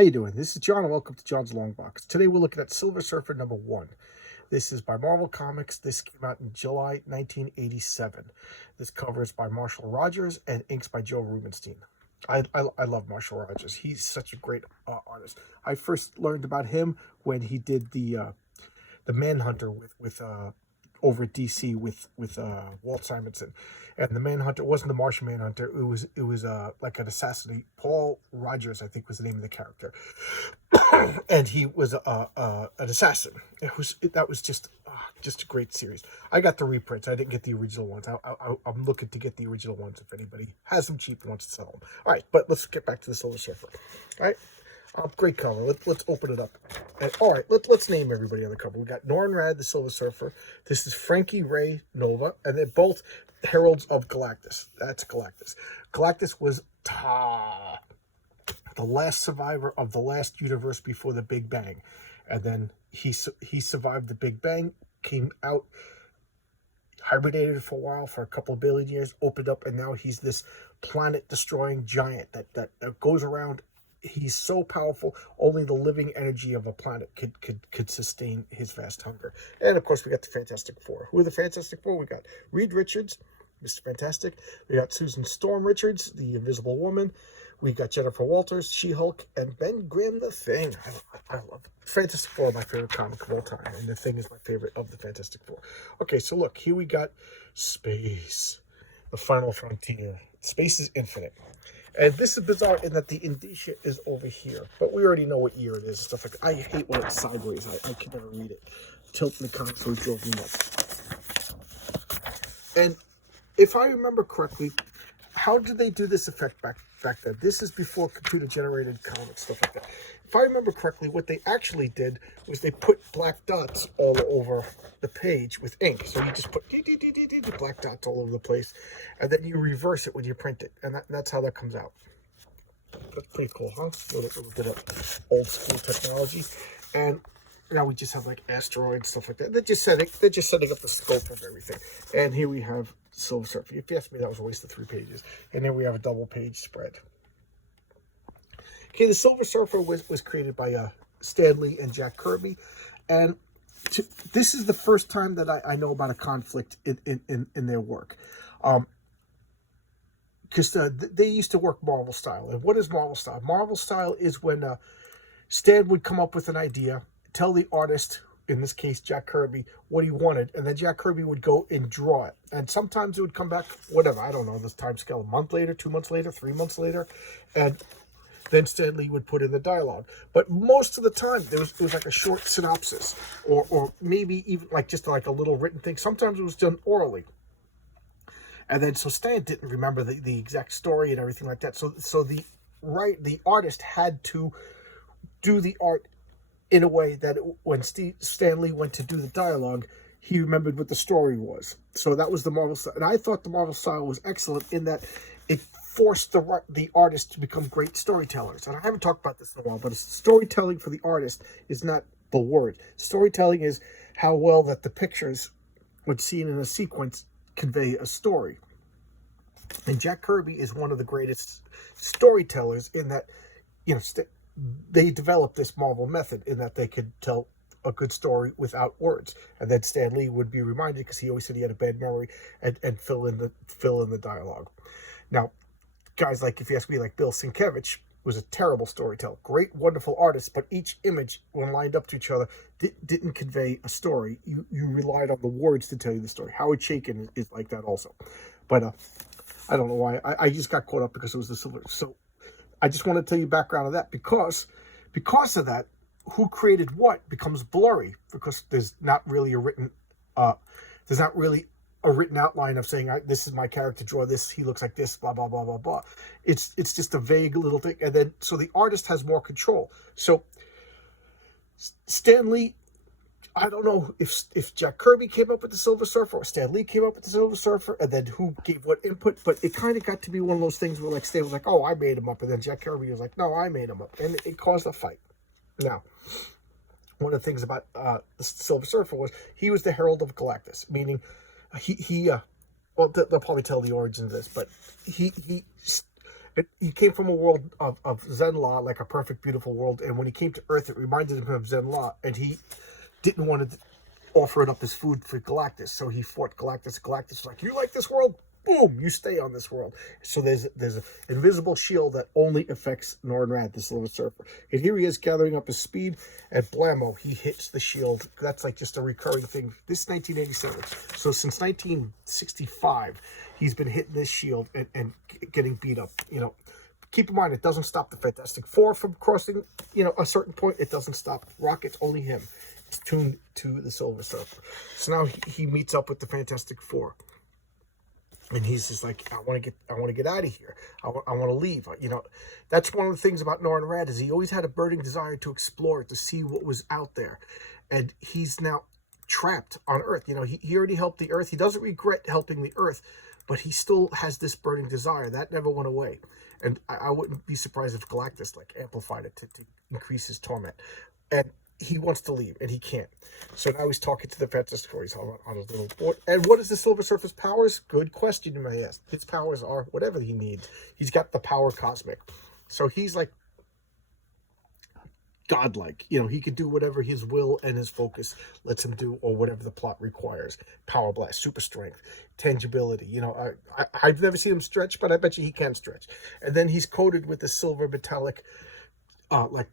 How you doing? This is John, and welcome to John's Long Box. Today we're looking at Silver Surfer #1. This is by Marvel Comics. This came out in July 1987. This cover is by Marshall Rogers and inks by Joe Rubenstein. I love Marshall Rogers. He's such a great artist. I first learned about him when he did the Manhunter with over at DC with Walt Simonson, and the Manhunter wasn't the Martian Manhunter. It was like an assassin. Paul Rogers, I think, was the name of the character, and he was an assassin. That was just a great series. I got the reprints. I didn't get the original ones. I'm looking to get the original ones if anybody has them cheap and wants to sell them. All right, but let's get back to the Silver Surfer. All right. Great cover. Let's open it up. And all right, let's name everybody on the cover. We got Norrin Rad, the Silver Surfer. This is Frankie Ray Nova, and they're both Heralds of Galactus. That's Galactus. Galactus was the last survivor of the last universe before the Big Bang, and then he survived the Big Bang, came out, hibernated for a while, for a couple of billion years, opened up, and now he's this planet-destroying giant that goes around. He's so powerful, only the living energy of a planet could sustain his vast hunger. And, of course, we got the Fantastic Four. Who are the Fantastic Four? We got Reed Richards, Mr. Fantastic. We got Susan Storm Richards, the Invisible Woman. We got Jennifer Walters, She-Hulk, and Ben Grimm, the Thing. I love it. Fantastic Four, my favorite comic of all time, and the Thing is my favorite of the Fantastic Four. Okay, so look, here we got space, the final frontier. Space is infinite. And this is bizarre in that the indicia is over here. But we already know what year it is and stuff like that. I hate when it's sideways. I can never read it. Tilting the comics always drove me nuts. And if I remember correctly, how did they do this effect back then? This is before computer-generated comics, stuff like that. If I remember correctly, what they actually did was they put black dots all over the page with ink. So you just put black dots all over the place, and then you reverse it when you print it, and that's how that comes out. That's pretty cool, huh? A little bit of old school technology, and now we just have like asteroids, stuff like that. They're just setting up the scope of everything. And here we have Silver Surfer. If you ask me, that was a waste of 3 pages. And then we have a double-page spread. Okay, the Silver Surfer was created by Stan Lee and Jack Kirby, and this is the first time that I know about a conflict in their work, because they used to work Marvel style. And what is Marvel style? Marvel style is when Stan would come up with an idea, tell the artist, in this case Jack Kirby, what he wanted, and then Jack Kirby would go and draw it. And sometimes it would come back, whatever, I don't know, this time scale, a month later, 2 months later, 3 months later, and then Stan Lee would put in the dialogue. But most of the time, it was like a short synopsis, or maybe even like just like a little written thing. Sometimes it was done orally. And then, so Stan didn't remember the exact story and everything like that. So the artist had to do the art in a way that when Stan Lee went to do the dialogue, he remembered what the story was. So that was the Marvel style. And I thought the Marvel style was excellent in that it forced the artist to become great storytellers. And I haven't talked about this in a while, but storytelling for the artist is not the word. Storytelling is how well that the pictures, when seen in a sequence, convey a story. And Jack Kirby is one of the greatest storytellers in that, they developed this Marvel method in that they could tell a good story without words. And then Stan Lee would be reminded, because he always said he had a bad memory, and fill in the dialogue. Now, guys like, if you ask me, like Bill Sienkiewicz was a terrible storyteller. Great, wonderful artist, but each image, when lined up to each other, didn't convey a story. You relied on the words to tell you the story. Howard Chaykin is like that also. But I don't know why. I just got caught up because it was the Silver. So I just want to tell you background of that, because of that, who created what becomes blurry, because there's not really a written outline of saying, this is my character, draw this, he looks like this, blah, blah, blah, blah, blah. It's just a vague little thing. And then, so the artist has more control. So Stan Lee, I don't know if Jack Kirby came up with the Silver Surfer or Stan Lee came up with the Silver Surfer, and then who gave what input, but it kind of got to be one of those things where like Stan was like, oh, I made him up, and then Jack Kirby was like, no, I made him up, and it caused a fight. Now, one of the things about the Silver Surfer was he was the Herald of Galactus, meaning well, they'll probably tell the origin of this, but he He came from a world of Zen law, like a perfect, beautiful world. And when he came to Earth, it reminded him of Zen law. And he didn't want to offer it up as food for Galactus. So he fought Galactus. Galactus was like, you like this world? Boom, you stay on this world. So there's an invisible shield that only affects Norrin Rad, the Silver Surfer. And here he is gathering up his speed, and blammo, he hits the shield. That's like just a recurring thing. This is 1987. So since 1965, he's been hitting this shield and getting beat up. You know, keep in mind, it doesn't stop the Fantastic Four from crossing, you know, a certain point. It doesn't stop Rocket's, only him. It's tuned to the Silver Surfer. So now he meets up with the Fantastic Four. And he's just like, I want to get out of here. I want to leave. You know, that's one of the things about Norrin Rad, is he always had a burning desire to explore, to see what was out there. And he's now trapped on Earth. You know, he already helped the Earth. He doesn't regret helping the Earth, but he still has this burning desire. That never went away. And I wouldn't be surprised if Galactus, like, amplified it to increase his torment. And he wants to leave, and he can't. So now he's talking to the Fantastic Four. He's on his little board. And what is the Silver Surfer's powers? Good question, you may ask. His powers are whatever he needs. He's got the power cosmic. So he's like godlike. You know, he can do whatever his will and his focus lets him do, or whatever the plot requires. Power blast, super strength, tangibility. You know, I've never seen him stretch, but I bet you he can stretch. And then he's coated with the silver metallic, like,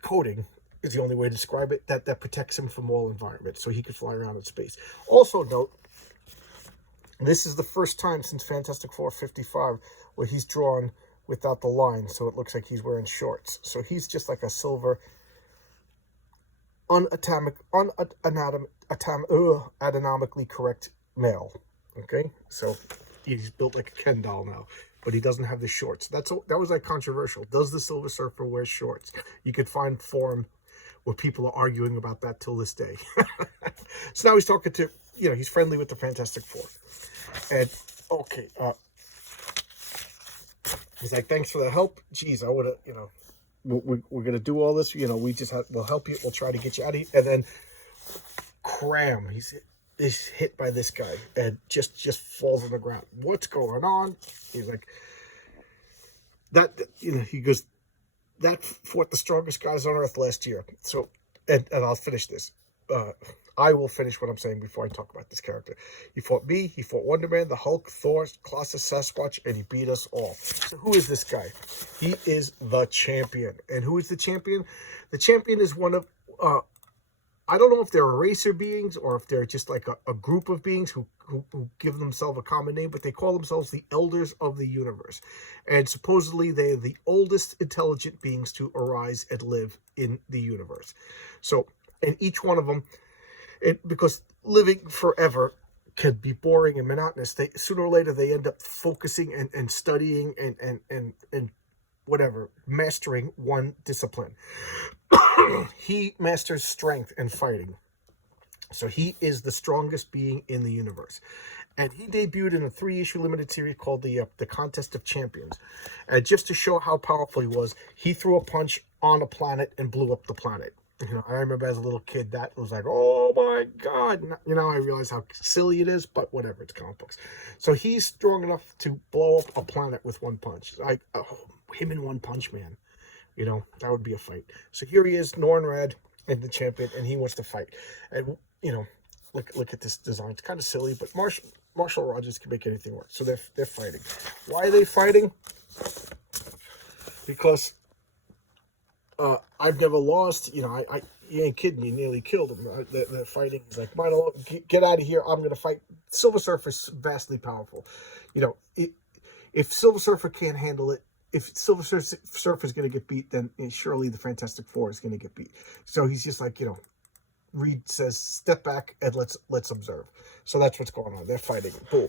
coating is the only way to describe it, that protects him from all environments, so he could fly around in space. Also note, this is the first time since Fantastic Four 55 where he's drawn without the line, so it looks like he's wearing shorts. So he's just like a silver, anatomically correct male. Okay, so he's built like a Ken doll now, but he doesn't have the shorts. That was like controversial. Does the Silver Surfer wear shorts? You could find forum where people are arguing about that till this day. So now he's talking to, you know, he's friendly with the Fantastic Four. And, okay, he's like, thanks for the help. Geez, I would have, you know, we're going to do all this. You know, we'll help you. We'll try to get you out of here. And then, cram, he's hit by this guy and just falls on the ground. What's going on? He's like, you know, he goes, that fought the strongest guys on Earth last year. So, and I'll finish this. I will finish what I'm saying before I talk about this character. He fought me, he fought Wonder Man, the Hulk, Thor, Colossus, Sasquatch, and he beat us all. So who is this guy? He is the champion. And who is the champion? The champion is one of, I don't know if they're eraser beings or if they're just like a group of beings who give themselves a common name, but they call themselves the Elders of the Universe. And supposedly they're the oldest intelligent beings to arise and live in the universe. So, and each one of them, because living forever can be boring and monotonous, sooner or later they end up focusing and studying and whatever, mastering one discipline. He masters strength and fighting. So he is the strongest being in the universe. And he debuted in a 3-issue limited series called the Contest of Champions. And just to show how powerful he was, he threw a punch on a planet and blew up the planet. You know, I remember as a little kid, that was like, oh my God. You know, I realize how silly it is, but whatever, it's comic books. So he's strong enough to blow up a planet with one punch. Like, him and One Punch Man. You know, that would be a fight. So here he is, Norrin Rad, and the champion, and he wants to fight. And, you know, look at this design. It's kind of silly, but Marshall Rogers can make anything work. So they're fighting. Why are they fighting? Because I've never lost. You know, you ain't kidding me. Nearly killed him. They're fighting. He's like, Milo, get out of here. I'm going to fight. Silver Surfer is vastly powerful. You know, if Silver Surfer can't handle it, if Silver Surfer is going to get beat, then surely the Fantastic Four is going to get beat. So he's just like, you know, Reed says, step back and let's observe. So that's what's going on. They're fighting. Boom.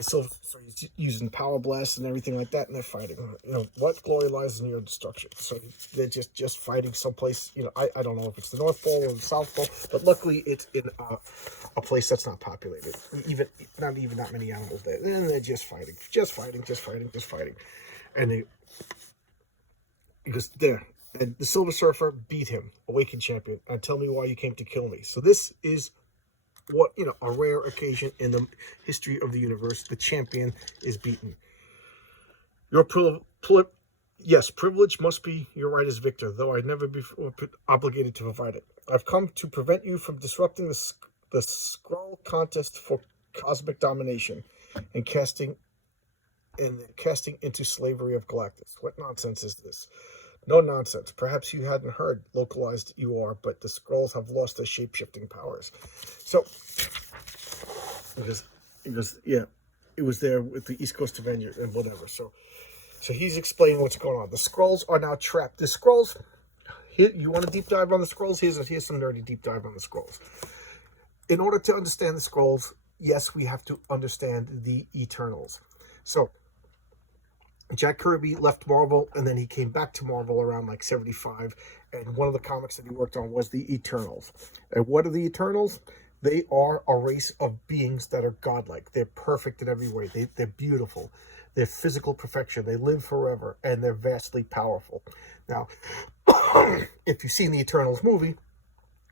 So he's using power blasts and everything like that, and they're fighting. You know, what glory lies in your destruction. So they're just fighting someplace. You know, I don't know if it's the North Pole or the South Pole, but luckily it's in a place that's not populated. Not even that many animals there. And they're just fighting. And he goes, there. And the Silver Surfer beat him, Awakened Champion. And tell me why you came to kill me. So this is what, you know, a rare occasion in the history of the universe. The champion is beaten. Your yes, privilege must be your right as victor, though I'd never be obligated to provide it. I've come to prevent you from disrupting the scroll contest for cosmic domination and casting into slavery of Galactus. What nonsense is this? No nonsense. Perhaps you hadn't heard. Localized you are, but the scrolls have lost their shape-shifting powers. So, yeah, it was there with the East Coast Avenger and whatever. So he's explaining what's going on. The scrolls are now trapped. The scrolls, here, you want a deep dive on the scrolls? Here's some nerdy deep dive on the scrolls. In order to understand the scrolls, yes, we have to understand the Eternals. So, Jack Kirby left Marvel, and then he came back to Marvel around like 75, and one of the comics that he worked on was the Eternals. And what are the Eternals? They are a race of beings that are godlike. They're perfect in every way. They're beautiful. They're physical perfection. They live forever, and they're vastly powerful. Now, if you've seen the Eternals movie,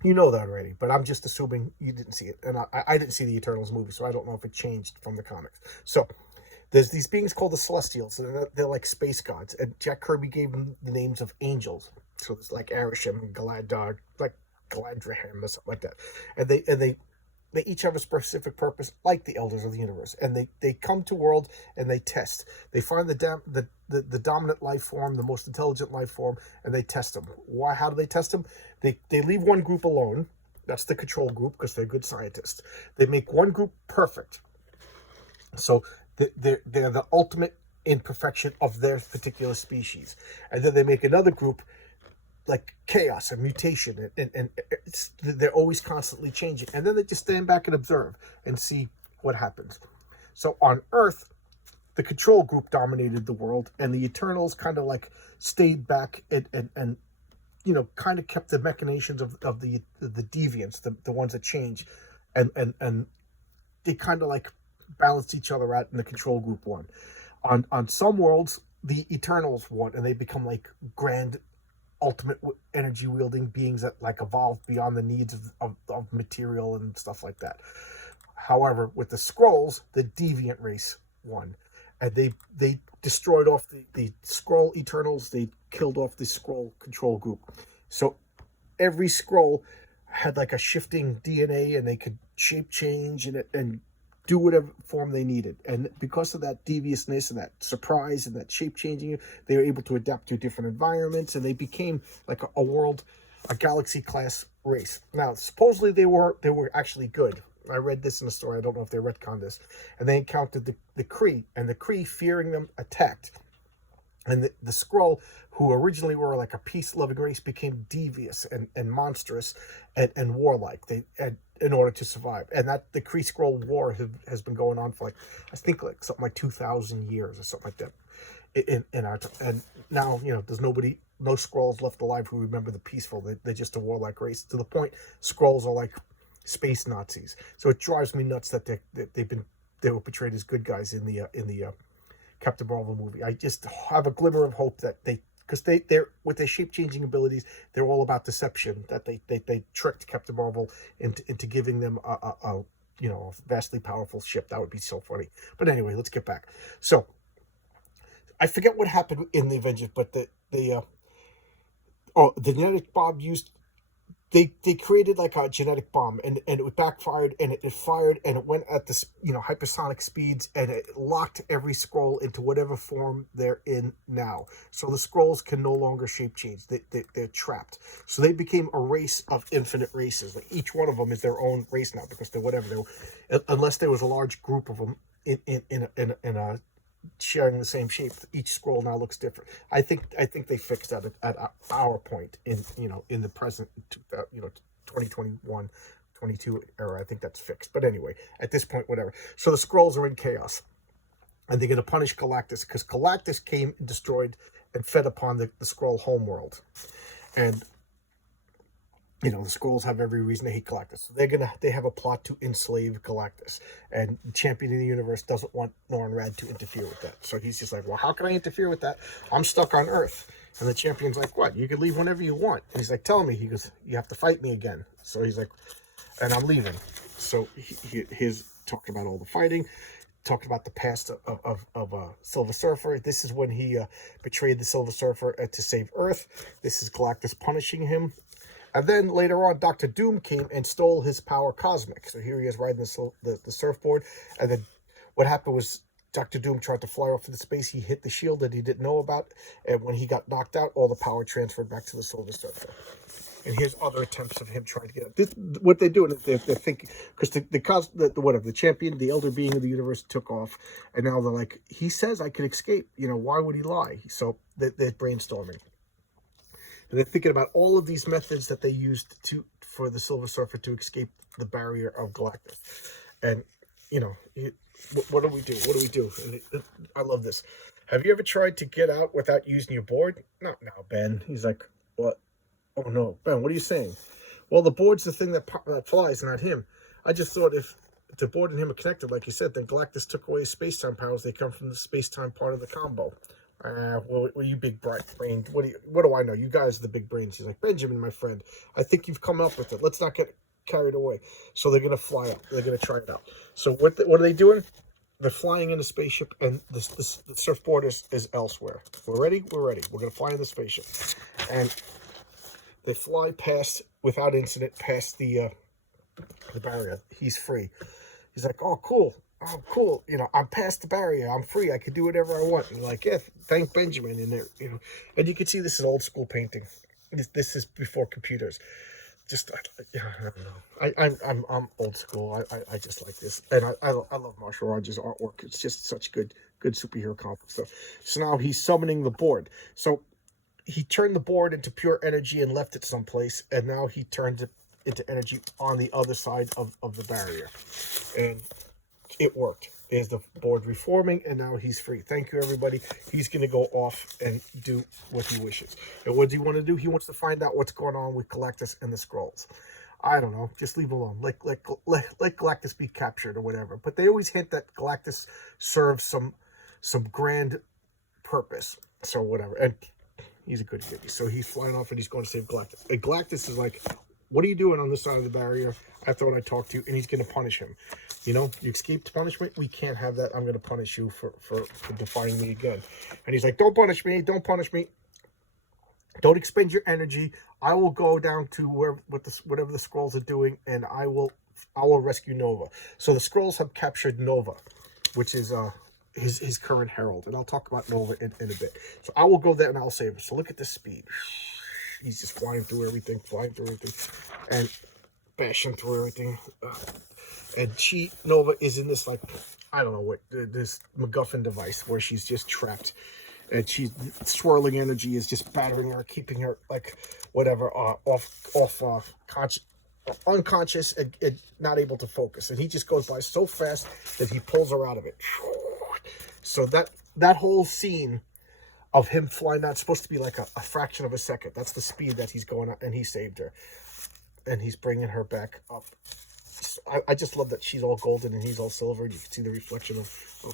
you know that already, but I'm just assuming you didn't see it. And I didn't see the Eternals movie, so I don't know if it changed from the comics. So, there's these beings called the Celestials. They're like space gods. And Jack Kirby gave them the names of angels. So there's like Arishem, Galadog, like Galadriel or something like that. And they each have a specific purpose, like the Elders of the Universe. And they come to world and they test. They find the dominant life form, the most intelligent life form, and they test them. Why? How do they test them? They leave one group alone. That's the control group, because they're good scientists. They make one group perfect. So they're the ultimate imperfection of their particular species. And then they make another group like chaos and mutation, and they're always constantly changing. And then they just stand back and observe and see what happens. So on Earth, the control group dominated the world, and the Eternals kind of like stayed back and you know, kind of kept the machinations of the deviants, the ones that change, and they kind of like balanced each other out, in the control group won. On some worlds, the Eternals won, and they become like grand, ultimate energy wielding beings that like evolve beyond the needs of material and stuff like that. However, with the Skrulls, the deviant race won, and they destroyed off the Skrull Eternals. They killed off the Skrull control group. So every Skrull had like a shifting DNA, and they could shape change and do whatever form they needed. And because of that deviousness and that surprise and that shape changing, they were able to adapt to different environments, and they became like a galaxy class race. Now, supposedly they were actually good. I read this in a story. I don't know if they retconned this. And they encountered the Kree, and the Kree, fearing them, attacked. And the Skrull, who originally were like a peace-loving race, became devious and monstrous and warlike. In order to survive. And that the Kree-Skrull war has been going on for like, I think like something like 2,000 years or something like that in our time. And now, you know, there's no Skrulls left alive who remember the peaceful. They're just a warlike race, to the point Skrulls are like space Nazis. So it drives me nuts that they were portrayed as good guys in the Captain Marvel movie. I just have a glimmer of hope that because they're with their shape-changing abilities, they're all about deception. That they tricked Captain Marvel into giving them a vastly powerful ship. That would be so funny. But anyway, let's get back. So I forget what happened in the Avengers, but the genetic bomb used. They created like a genetic bomb, and it backfired, and it fired, and it went at this hypersonic speeds, and it locked every Skrull into whatever form they're in now. So the Skrulls can no longer shape change. They're trapped. So they became a race of infinite races. Like each one of them is their own race now, because they're whatever. Unless there was a large group of them in a sharing the same shape, each Skrull now looks different. I think they fixed that at our point in the present 2021 22 era. I think that's fixed. But anyway, at this point, whatever. So the Skrulls are in chaos, and they're going to punish Galactus, because Galactus came and destroyed and fed upon the Skrull homeworld. And the Skrulls have every reason to hate Galactus. So they have a plot to enslave Galactus. And the champion of the universe doesn't want Norrin Rad to interfere with that. So he's just like, well, how can I interfere with that? I'm stuck on Earth. And the champion's like, what? You can leave whenever you want. And he's like, tell me. He goes, you have to fight me again. So he's like, and I'm leaving. So he's talking about all the fighting. talking about the past of Silver Surfer. This is when he betrayed the Silver Surfer to save Earth. This is Galactus punishing him. And then later on, Dr. Doom came and stole his power cosmic. So here he is riding the surfboard. And then what happened was Dr. Doom tried to fly off into space. He hit the shield that he didn't know about. And when he got knocked out, all the power transferred back to the Silver Surfer. And here's other attempts of him trying to get out. What they're doing is they're thinking, because the champion, the elder being of the universe, took off. And now they're like, he says I could escape. You know, why would he lie? So they're brainstorming. And they're thinking about all of these methods that they used for the Silver Surfer to escape the barrier of Galactus. And, you know, what do we do? What do we do? And I love this. Have you ever tried to get out without using your board? Not now, Ben. He's like, what? Oh, no. Ben, what are you saying? Well, the board's the thing that flies, not him. I just thought if the board and him are connected, like you said, then Galactus took away his space-time powers. They come from the space-time part of the combo. Well, you big brain. What do I know? You guys are the big brains. He's like, Benjamin, my friend, I think you've come up with it. Let's not get carried away. So they're going to fly up. They're going to try it out. So what are they doing? They're flying in a spaceship, and the surfboard is elsewhere. We're ready? We're ready. We're going to fly in the spaceship. And they fly past, without incident, past the barrier. He's free. He's like, oh, cool. Oh, cool. You know, I'm past the barrier. I'm free. I can do whatever I want. And like, yeah, thank Benjamin in there. You know, and you can see this is old school painting. This is before computers. Just, I don't know. I'm old school. I just like this. And I love Marshall Rogers' artwork. It's just such good superhero comic stuff. So now he's summoning the board. So he turned the board into pure energy and left it someplace. And now he turns it into energy on the other side of the barrier. And it worked. There's the board reforming, and now he's free. Thank you, everybody. He's going to go off and do what he wishes. And what does he want to do? He wants to find out what's going on with Galactus and the Skrulls. I don't know. Just leave him alone. Let Galactus be captured or whatever. But they always hint that Galactus serves some grand purpose. So whatever. And he's a good kid. So he's flying off, and he's going to save Galactus. And Galactus is like, what are you doing on this side of the barrier? I thought I talked to you. And he's going to punish him. You know, you escaped punishment. We can't have that. I'm going to punish you for defying me again. And he's like, don't punish me. Don't punish me. Don't expend your energy. I will go down to whatever the Skrulls are doing, and I will rescue Nova. So the Skrulls have captured Nova, which is his current Herald. And I'll talk about Nova in a bit. So I will go there, and I'll save him. So look at this speed. He's just flying through everything, and bashing through everything. And Nova is in this, like, I don't know what, this MacGuffin device where she's just trapped. And she's swirling energy is just battering her, keeping her, like, whatever, unconscious and not able to focus. And he just goes by so fast that he pulls her out of it. So that whole scene of him flying, that's supposed to be like a fraction of a second. That's the speed that he's going at, and he saved her. And he's bringing her back up. I just love that she's all golden and he's all silver. You can see the reflection of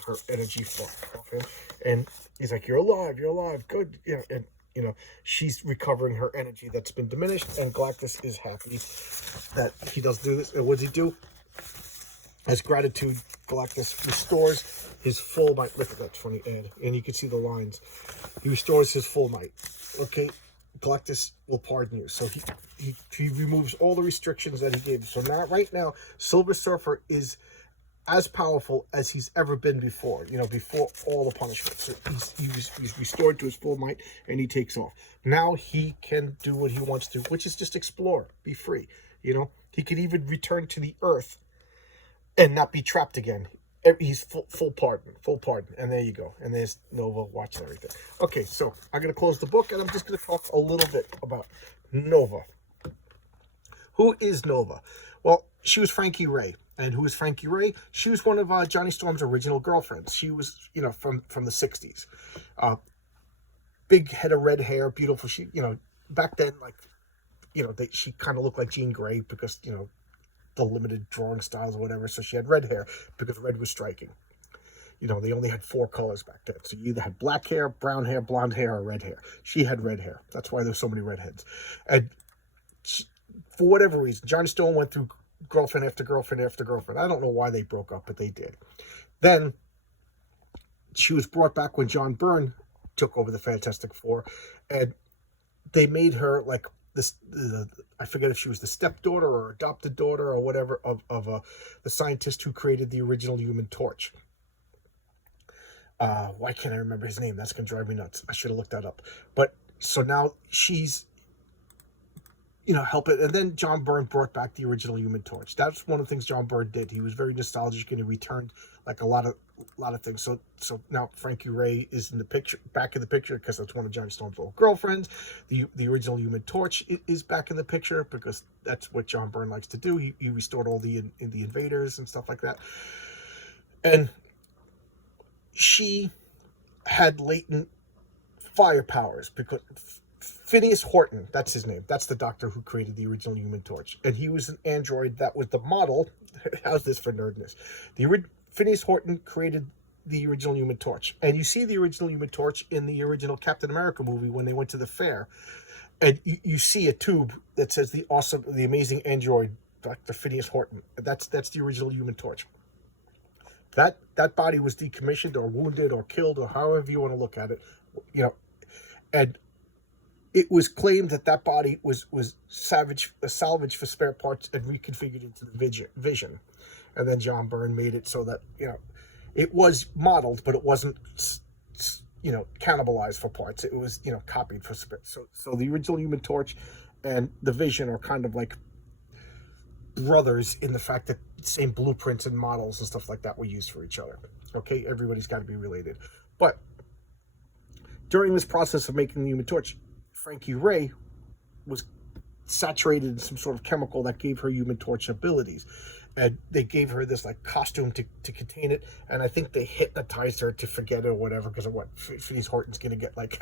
her energy off him. And he's like, you're alive, good. Yeah, and, you know, she's recovering her energy that's been diminished. And Galactus is happy that he does do this. And what does he do? As gratitude, Galactus restores his full might. Look at that funny ad. And you can see the lines. He restores his full might. Okay, Galactus will pardon you. So he removes all the restrictions that he gave. So now, right now, Silver Surfer is as powerful as he's ever been before. You know, before all the punishments. So he's restored to his full might, and he takes off. Now he can do what he wants to, which is just explore, be free. You know, he could even return to the Earth and not be trapped again. He's full pardon. And there you go. And there's Nova watching everything. Okay, so I'm going to close the book, and I'm just going to talk a little bit about Nova. Who is Nova? Well, she was Frankie Ray. And who is Frankie Ray? She was one of Johnny Storm's original girlfriends. She was, you know, from the 60s. Big head of red hair, beautiful. She, you know, back then, like, you know, she kind of looked like Jean Grey because, you know, the limited drawing styles or whatever. So she had red hair because red was striking. You know, they only had 4 colors back then. So you either had black hair, brown hair, blonde hair, or red hair. She had red hair. That's why there's so many redheads. And for whatever reason, Johnny Storm went through girlfriend after girlfriend after girlfriend. I don't know why they broke up, but they did. Then she was brought back when John Byrne took over the Fantastic Four, and they made her like this. I forget if she was the stepdaughter or adopted daughter or whatever of the scientist who created the original Human Torch. Why can't I remember his name? That's gonna drive me nuts. I should have looked that up. But so now she's, help it. And then John Byrne brought back the original Human Torch. That's one of the things John Byrne did. He was very nostalgic and he returned like a lot of things. So now Frankie Ray is in the picture, back in the picture, because that's one of Johnny Storm's old girlfriends. The original Human Torch is back in the picture because that's what John Byrne likes to do. He restored all the invaders and stuff like that. And she had latent fire powers because Phineas Horton, that's his name. That's the doctor who created the original Human Torch. And he was an android that was the model. How's this for nerdness? Phineas Horton created the original Human Torch. And you see the original Human Torch in the original Captain America movie when they went to the fair. And you see a tube that says the amazing android, Dr. Phineas Horton. That's the original Human Torch. That body was decommissioned or wounded or killed or however you want to look at it, and it was claimed that body was salvaged for spare parts and reconfigured into the Vision. And then John Byrne made it so that, it was modeled, but it wasn't, cannibalized for parts. It was, copied for spare. So the original Human Torch and the Vision are kind of like brothers in the fact that same blueprints and models and stuff like that were used for each other. Okay, everybody's got to be related. But during this process of making the Human Torch, Frankie Ray was saturated in some sort of chemical that gave her Human Torch abilities. And they gave her this like costume to contain it, and I think they hypnotized her to forget it or whatever because of what Phineas Horton's gonna get like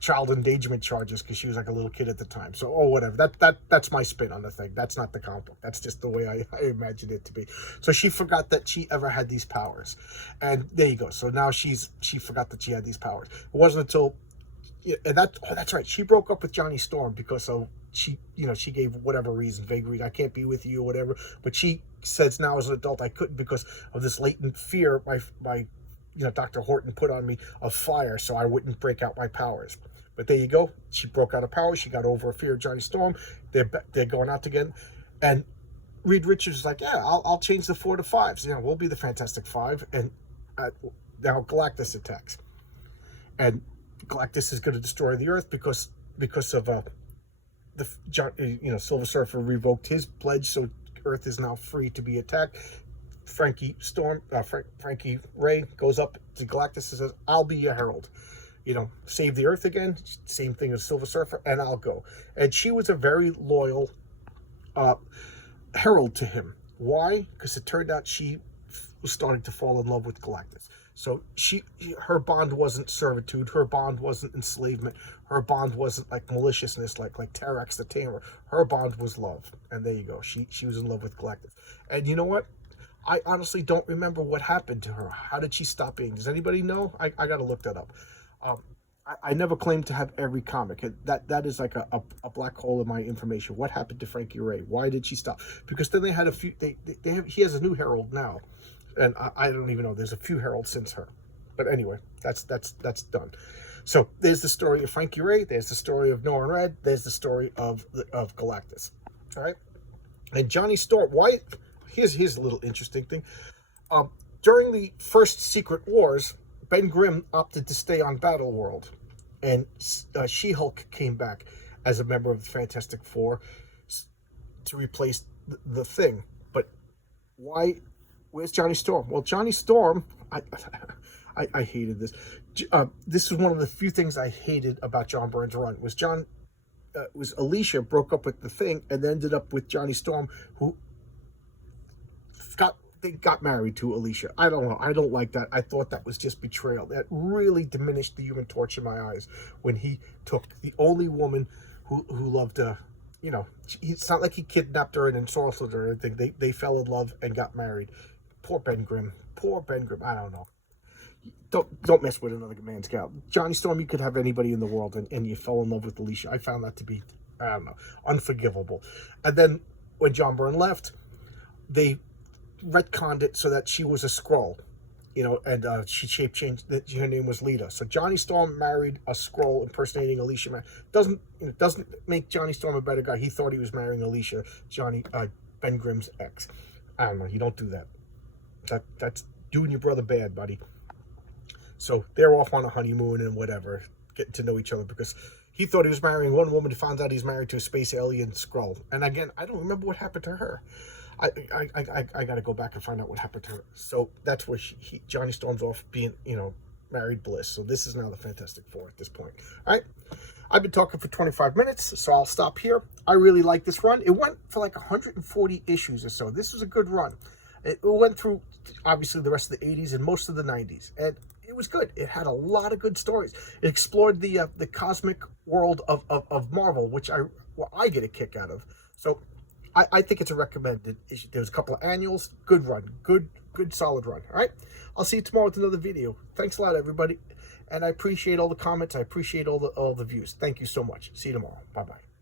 child endangerment charges because she was like a little kid at the time. So whatever. That's my spin on the thing. That's not the comic book. That's just the way I imagined it to be. So she forgot that she ever had these powers, and there you go. So now she forgot that she had these powers. It wasn't until that's right. She broke up with Johnny Storm because of she gave whatever reason, vague reason, I can't be with you or whatever. But she says now as an adult I couldn't because of this latent fear my Dr. Horton put on me of fire, so I wouldn't break out my powers. But there you go. She broke out of power. She got over a fear of Johnny Storm. They're going out again, and Reed Richards is like, yeah, I'll change the 4 to 5s. We'll be the Fantastic Five, and now Galactus attacks, and Galactus is going to destroy the Earth because of Silver Surfer revoked his pledge, so Earth is now free to be attacked. Frankie Ray goes up to Galactus and says, "I'll be your herald. Save the Earth again." Same thing as Silver Surfer, and I'll go. And she was a very loyal herald to him. Why? Because it turned out she was starting to fall in love with Galactus. So her bond wasn't servitude, her bond wasn't enslavement, her bond wasn't like maliciousness, like Terax the Tamer. Her bond was love, and there you go. She was in love with Galactus. And you know what? I honestly don't remember what happened to her. How did she stop being? Does anybody know? I got to look that up. I never claimed to have every comic. That is like a black hole in my information. What happened to Frankie Ray? Why did she stop? Because then they had a few. He has a new herald now. And I don't even know. There's a few heralds since her, but anyway, that's done. So there's the story of Frankie Ray. There's the story of Norrin Rad. There's the story of Galactus. All right, and Johnny Storm. Why? Here's a little interesting thing. During the first Secret Wars, Ben Grimm opted to stay on Battleworld, and She-Hulk came back as a member of the Fantastic Four to replace the Thing. But why? Where's Johnny Storm? Well, Johnny Storm, I hated this. This was one of the few things I hated about John Byrne's run. Was Alicia broke up with the Thing and ended up with Johnny Storm, who got married to Alicia. I don't know. I don't like that. I thought that was just betrayal. That really diminished the Human Torch in my eyes when he took the only woman who loved it's not like he kidnapped her and ensorcelled her or anything. They fell in love and got married. Poor Ben Grimm. I don't know. Don't mess with another man's gal. Johnny Storm, you could have anybody in the world, and you fell in love with Alicia. I found that to be, I don't know, unforgivable. And then when John Byrne left, they retconned it so that she was a Skrull. and she shape changed. Her name was Lita. So Johnny Storm married a Skrull impersonating Alicia. Doesn't make Johnny Storm a better guy. He thought he was marrying Alicia, Ben Grimm's ex. I don't know. You don't do that. That's doing your brother bad, buddy. So they're off on a honeymoon and whatever, getting to know each other, because he thought he was marrying one woman. He found out he's married to a space alien Skrull. And again, I don't remember what happened to her. I got to go back and find out what happened to her. So that's where Johnny Storm's off being, married bliss. So this is now the Fantastic Four at this point. All right. I've been talking for 25 minutes, so I'll stop here. I really like this run. It went for like 140 issues or so. This was a good run. It went through, obviously, the rest of the 80s and most of the 90s. And it was good. It had a lot of good stories. It explored the cosmic world of Marvel, which I get a kick out of. So I think it's a recommended issue. There's a couple of annuals. Good run. Good solid run. All right. I'll see you tomorrow with another video. Thanks a lot, everybody. And I appreciate all the comments. I appreciate all the views. Thank you so much. See you tomorrow. Bye-bye.